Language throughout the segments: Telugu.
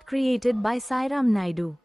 Track created by Sairam Naidu.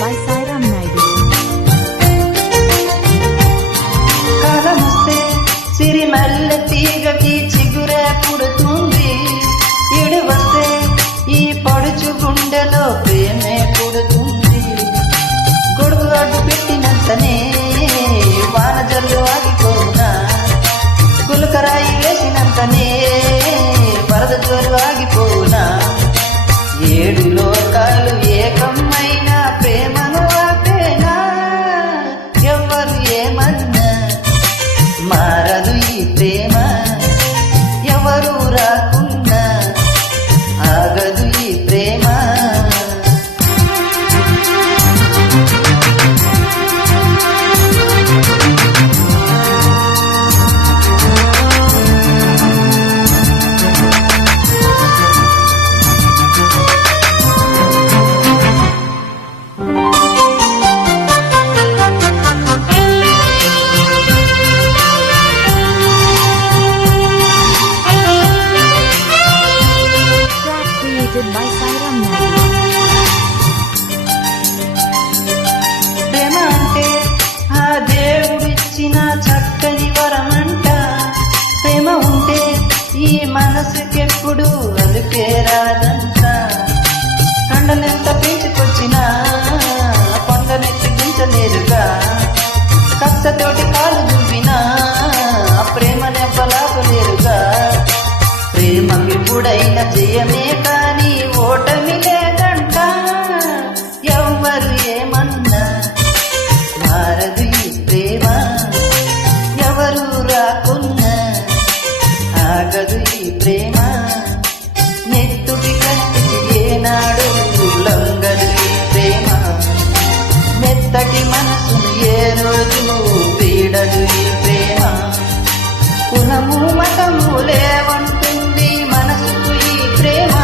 By Sairam Naidu. కాలమొస్తే సిరిమల్లె తీగకి చిగురే పుడుతుంది. ఇడు వస్తే ఈ పడుచు గుండెలో ప్రేమే పుడుతుంది. గొడుగు అడ్డు పెట్టినంతనే వాన జల్లు ఆగిపోనా, గులకరాయి వేసినంతనే వరద జోరు ఆగిపోనా. ఏడు లోకాలు ఏకమైన ప్రేమను ఆపేనా, ఎవరు ఏమన్నా మారదు ఈ ప్రేమ. ఎవరు రాకున్నా ఆగదు ఈ ప్రేమ. By Sairam Naidu. ప్రేమ అంటే ఆ దేవుడిచ్చిన చక్కని వరమంట. ప్రేమ ఉంటే ఈ మనసుకెప్పుడు అలుపే రాదంట. కండలెంత పెంచుకొచ్చినా పొందనెత్తి దించలేరుగా. కష్టతోటి కాలు దువ్వినా ప్రేమనెవ్వలాపలేరుగా. ప్రేమకెప్పుడైనా జయమే కానీ ఓటమి లేదంట. ఎవ్వరు ఏమన్నా మారదు ఈ ప్రేమ. ఎవరు రాకున్నా ఆగదు ఈ ప్రేమ. నెత్తుటి కత్తికి ఏనాడు లొంగదు ఈ ప్రేమ. మెత్తటి మనసును ఏ రోజు వీడదు ఈ ప్రేమ. కులము మతము లేవంటుంది మనసుకు ఈ ప్రేమ.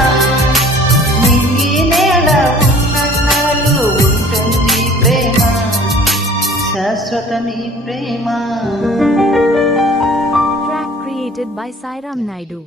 నింగి నేల ఉన్నన్నాళ్ళు ఉంటుంది ప్రేమ. శాశ్వతమీ ప్రేమ. Track created by Sairam Naidu.